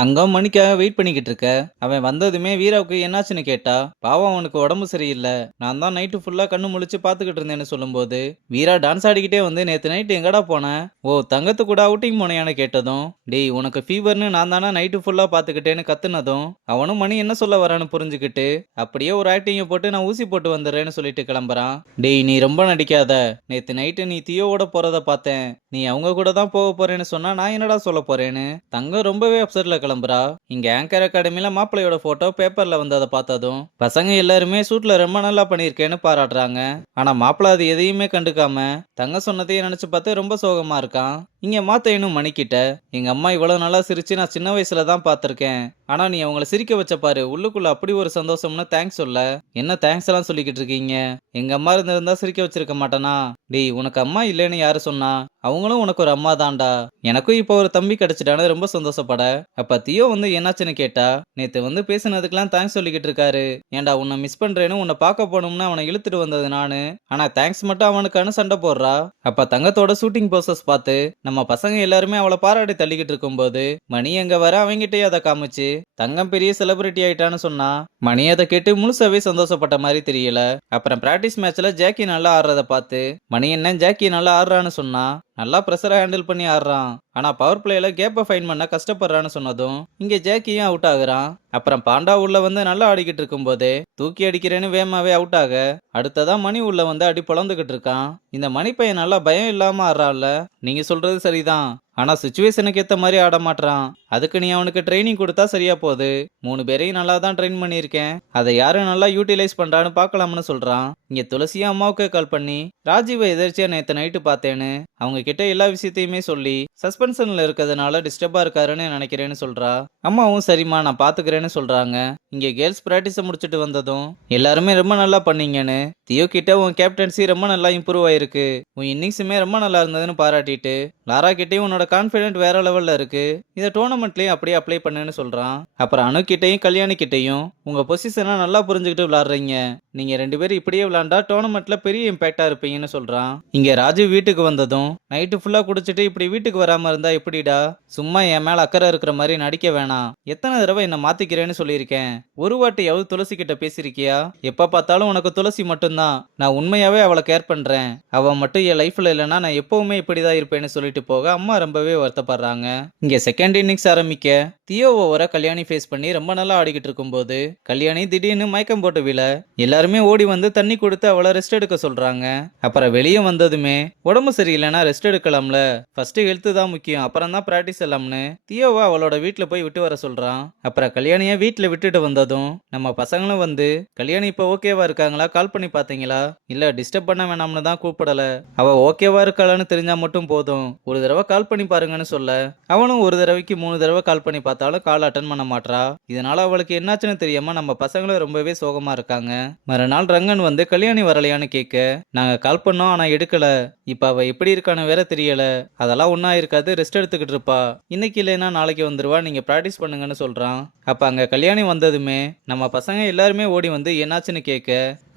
தங்கம் மணிக்காக wait பண்ணிக்கிட்டு இருக்க. அவன் வந்ததுமே வீராவுக்கு என்னாச்சுன்னு கேட்டா, பாவம் அவனுக்கு உடம்பு சரியில்லை, நான் தான் நைட்டு ஃபுல்லா கண்ணு முழிச்சு பாத்துக்கிட்டு இருந்தேன்னு சொல்லும்போது, வீரா டான்ஸ் ஆடிக்கிட்டே வந்து நேத்து நைட்டு எங்கடா போன, ஓ தங்கத்து கூட அவுட்டிங் போனையான்னு கேட்டதும், டேய் உனக்கு ஃபீவர்னு நான் தானே நைட்டு ஃபுல்லா பாத்துக்கிட்டேன்னு கத்துனதும், அவனும் மணி என்ன சொல்ல வரான்னு புரிஞ்சுக்கிட்டு அப்படியே ஒரு ஆக்டிங்க போட்டு நான் ஊசி போட்டு வந்துடுறேன்னு சொல்லிட்டு கிளம்புறான். டேய் நீ ரொம்ப நடிக்காத, நேத்து நைட்டு நீ தியோவோட போறத பார்த்தேன், நீ அவங்க கூட தான் போக போறேன்னு சொன்னா நான் என்னடா சொல்ல போறேன்னு தங்கம் ரொம்பவே அப்செட்ல கிளம்புறா. இங்க ஆங்கர் அகாடமில மாப்பிள்ளையோட போட்டோ பேப்பர்ல வந்ததை பார்த்ததும் பசங்க எல்லாருமே சூட்ல ரொம்ப நல்லா பண்ணிருக்கேன்னு பாராட்டுறாங்க. ஆனா மாப்பிள்ள அது எதையுமே கண்டுக்காம தங்க சொன்னதையே நினைச்சு பார்த்து ரொம்ப சோகமா இருக்கான். இங்க மாத்த இன்னும் மணிக்கிட்ட, எங்க அம்மா இவ்வளவு நல்லா சிரிச்சு நான் சின்ன வயசுல தான் பார்த்திருக்கேன், ஆனா நீ அவங்கள சிரிக்க வச்ச பாரு, உள்ளுக்குள்ள அப்படி ஒரு சந்தோஷம்னு தேங்க்ஸ் சொல்ல. என்ன தேங்க்ஸ் எல்லாம் சொல்லிக்கிட்டு இருக்கீங்க, எங்க அம்மா இருந்திருந்தா சிரிக்க வச்சிருக்க மாட்டேனா. டேய் உனக்கு அம்மா இல்லைன்னு யாரு சொன்னா, அவங்களும் உனக்கு ஒரு அம்மா தான்டா, எனக்கும் இப்போ ஒரு தம்பி கிடைச்சிட்டானு ரொம்ப சந்தோஷப்பட. அப்ப தியோ வந்து என்னாச்சுன்னு கேட்டா, நேத்து வந்து பேசினதுக்கெல்லாம் தேங்க்ஸ் சொல்லிக்கிட்டு இருக்காரு, ஏன்டா உன்னை மிஸ் பண்றேன்னு உன்னை பார்க்க போகணும்னு அவனை இழுத்துட்டு வந்தது நானு, ஆனா தேங்க்ஸ் மட்டும் அவனுக்கான சண்டை போடுறா. அப்ப தங்கத்தோட ஷூட்டிங் ப்ரோசஸ் பார்த்து நம்ம பசங்க எல்லாருமே அவளை பாராட்டி தள்ளிக்கிட்டு இருக்கும்போது மணி அங்க வர அவங்கிட்டயே அதை காமிச்சு தங்கம் பெரிய செலிபிரிட்டி ஆயிட்டான்னு சொன்னா. மணி அதை கேட்டு முழுசாவே சந்தோஷப்பட்ட மாதிரி தெரியல. அப்புறம் பிராக்டிஸ் மேட்ச்ல ஜாக்கி நல்லா ஆடுறத பார்த்து மணி என்ன ஜாக்கி நல்லா ஆடுறான்னு சொன்னா, நல்லா ப்ரெஷரை ஹேண்டில் பண்ணி ஆடுறான், ஆனா பவர் பிளேல கேப்பை ஃபைன் பண்ண கஷ்டப்படுறான்னு சொன்னதும் இங்க ஜாக்கியும் அவுட் ஆகுறான். அப்புறம் பாண்டா உள்ள வந்து நல்லா ஆடிக்கிட்டு இருக்கும் போதே தூக்கி அடிக்கிறேன்னு வேமாவே அவுட் ஆக, அடுத்ததா மணி உள்ள வந்து அடி பொழந்துகிட்டு இருக்கான். இந்த மணி பையன் நல்லா பயம் இல்லாம ஆடுறான்ல, நீங்க சொல்றது சரிதான், ஆனா சுச்சுவேஷனுக்கு ஏத்த மாதிரி ஆட மாட்டான், அதுக்கு நீ அவனுக்கு ட்ரைனிங் கொடுத்தா சரியா போகுது, 3 பேரையும் நல்லா தான் ட்ரெயின் பண்ணியிருக்கேன், அதை யாரும் நல்லா யூட்டிலைஸ் பண்றான்னு பார்க்கலாம்னு சொல்றான். இங்க துளசியும் அம்மாவுக்கு கால் பண்ணி ராஜீவை எதிர்ச்சியா நேத்து நைட்டு பார்த்தேன்னு அவங்க கிட்ட எல்லா விஷயத்தையுமே சொல்லி சஸ்பென்ஷன்ல இருக்கிறதுனால டிஸ்டர்பா இருக்காருன்னு நினைக்கிறேன்னு சொல்றா. அம்மாவும் சரிம்மா நான் பாத்துக்கிறேன்னு சொல்றாங்க. இங்க கேர்ள்ஸ் பிராக்டிஸை முடிச்சுட்டு வந்ததும் எல்லாருமே ரொம்ப நல்லா பண்ணீங்கன்னு தியோ கிட்ட உன் கேப்டன்சி ரொம்ப நல்லா இம்ப்ரூவ் ஆயிருக்கு, உன் இன்னிங்ஸுமே ரொம்ப நல்லா இருந்ததுன்னு பாராட்டிட்டு லாரா கிட்டயும் உன்னோட கான்பிடென்ட் வேற லெவல்ல இருக்கு, இதை டோர்னமெண்ட்லயும் அப்படியே அப்ளை பண்ணுன்னு சொல்றான். அப்புறம் அனு கிட்டையும் கல்யாணி கிட்டையும் உங்க பொசிஷனை நல்லா புரிஞ்சுக்கிட்டு விளையாடுறீங்க, நீங்க 2 பேரும் இப்படியே விளையாண்டா டோர்னமெண்ட்ல பெரிய இம்பாக்டா இருப்பீங்கன்னு சொல்றான். இங்க ராஜீவ் வீட்டுக்கு வந்ததும் நைட்டு ஃபுல்லா குடிச்சிட்டு இப்படி வீட்டுக்கு வராம இருந்தா எப்படிடா, சும்மா என் மேல அக்கறை இருக்கிற மாதிரி நடிக்க வேணாம், எத்தனை தடவை என்ன மாத்திக்கிறேன்னு சொல்லியிருக்கேன், ஒரு வாட்டியாவது துளசி கிட்ட பேசிருக்கியா, எப்ப பார்த்தாலும் உனக்கு துளசி மட்டும்தான், நான் உண்மையாவே அவளை கேர் பண்றேன், அவ மட்டும் என் லைஃப்ல இல்லைன்னா நான் எப்பவுமே இப்படிதான் இருப்பேன்னு சொல்லிட்டு போக அம்மா ரொம்பவே வருத்தப்படுறாங்க. இங்க செகண்ட் இன்னிங்ஸ் ஆரம்பிக்க தியோவை வர கல்யாணி ஃபேஸ் பண்ணி ரொம்ப நல்லா ஆடிக்கிட்டு இருக்கும்போது கல்யாணி திடீர்னு மயக்கம் போட்டு விழ எல்லாருமே ஓடி வந்து தண்ணி கொடுத்து அவளை ரெஸ்ட் எடுக்க சொல்றாங்க. அப்புறம் வெளியே வந்ததுமே உடம்பு சரியில்லைன்னா ரெஸ்ட் எடுக்கலாம்ல, ஃபர்ஸ்ட் ஹெல்த் தான் முக்கியம், அப்புறம் தான் பிராக்டிஸ் எல்லாம்னு தியோவை அவளோட வீட்டுல போய் விட்டு வர சொல்றான். அப்புறம் கல்யாணிய வீட்டுல விட்டுட்டு வந்ததும் நம்ம பசங்களும் வந்து கல்யாணி இப்ப ஓகேவா இருக்காங்களா, கால் பண்ணி பாத்தீங்களா, இல்ல டிஸ்டர்ப் பண்ண வேணாம்னு தான் கூப்பிடல, அவ ஓகேவா இருக்காளான்னு தெரிஞ்சா மட்டும் போதும், ஒரு தடவை கால் பண்ணி பாருங்கன்னு சொல்ல அவனும் ஒரு தடவைக்கு 3 தடவை கால் பண்ணி பார்த்தாலும் கால் அட்டன் பண்ண மாட்டா. இதனால அவளுக்கு என்னாச்சுன்னு தெரியாம நம்ம பசங்களும் ரொம்பவே சோகமா இருக்காங்க. மறுநாள் ரங்கன் வந்து கல்யாணி வரலையான்னு கேட்க, நாங்க கால் பண்ணோம் ஆனா எடுக்கல, இப்ப அவ எப்படி இருக்கான்னு வேற தெரியல, அதெல்லாம் ஒன்னா இருக்காது, ரெஸ்ட் எடுத்துக்கிட்டு இருப்பா, இன்னைக்கு இல்லைன்னா நாளைக்கு வந்துருவா, நீங்க பிராக்டிஸ் பண்ணுங்கன்னு சொல்றான். அப்ப அங்க கல்யாணி வந்ததுமே நம்ம பசங்க எல்லாருமே ஓடி வந்து என்னாச்சுன்னு கேட்க,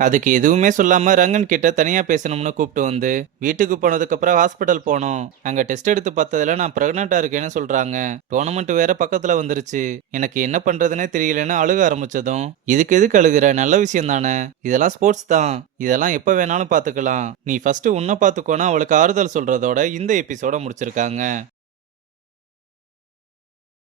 அதுக்கு எதுவுமே சொல்லாம ரங்கன் கிட்ட தனியா பேசணும்னு கூப்பிட்டு வந்து வீட்டுக்கு போனதுக்கு அப்புறம் ஹாஸ்பிட்டல் போனோம், அங்க டெஸ்ட் எடுத்து பார்த்ததுல நான் பிரெக்னெண்டா இருக்கேன்னு சொல்றாங்க, டோர்னமெண்ட் வேற பக்கத்துல வந்துருச்சு, எனக்கு என்ன பண்றதுன்னே தெரியலன்னு அழுக ஆரம்பிச்சதும், இதுக்கு எதுக்கு அழுகுற, நல்ல விஷயம் தானே, இதெல்லாம் ஸ்போர்ட்ஸ் தான், இதெல்லாம் எப்ப வேணாலும் பாத்துக்கலாம், நீ ஃபர்ஸ்ட் உன்னை பாத்துக்கோனா அவளுக்கு ஆறுதல் சொல்றதோட இந்த எபிசோட முடிச்சிருக்காங்க.